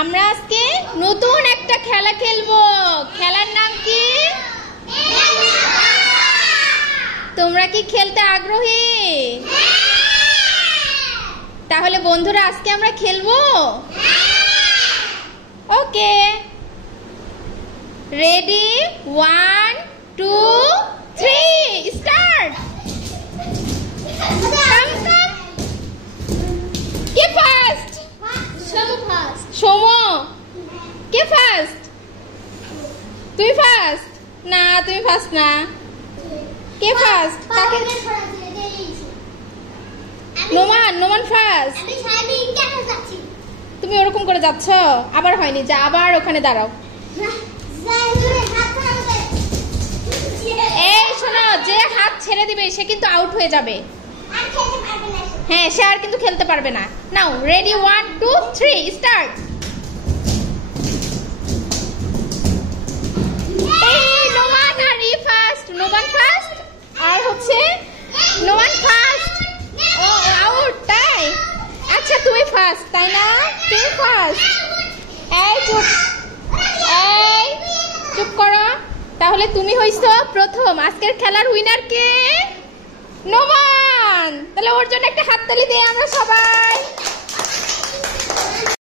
আমরা আজকে নতুন একটা খেলা খেলবো। খেলার নাম কি? তোমরা কি খেলতে আগ্রহী? তাহলে বন্ধুরা আজকে আমরা খেলবো। ওকে, রেডি, 1 2 3 স্টার্ট। কে ফার্স্ট? সোমো। কে ফার্স্ট? তুই ফার্স্ট না, তুমি ফার্স্ট না। কে ফার্স্ট? কাকে? নোমান। নোমান ফার্স্ট। তুমি ওরকম করে যাচ্ছ, আবার হয়নি, যা আবার ওখানে দাঁড়াও। এই শোনো, যে হাত ছেড়ে দিবে সে কিন্তু আউট হয়ে যাবে। হ্যাঁ, সে আর কিন্তু খেলতে পারবে না। নাও রেডি, 1 2 3 স্টার্ট। এই নোমান আর ই ফার্স্ট। নোমান ফার্স্ট আর হচ্ছে নোমান ফার্স্ট। ও আউট, তাই? আচ্ছা তুমি ফার্স্ট, তাই না? তুমি ফার্স্ট। এই চুপ, এই চুপ করো। তাহলে তুমি হইছো প্রথম। আজকের খেলার উইনার কে? নোমান। তাহলে ওর জন্য একটা হাততালি দিই আমরা সবাই।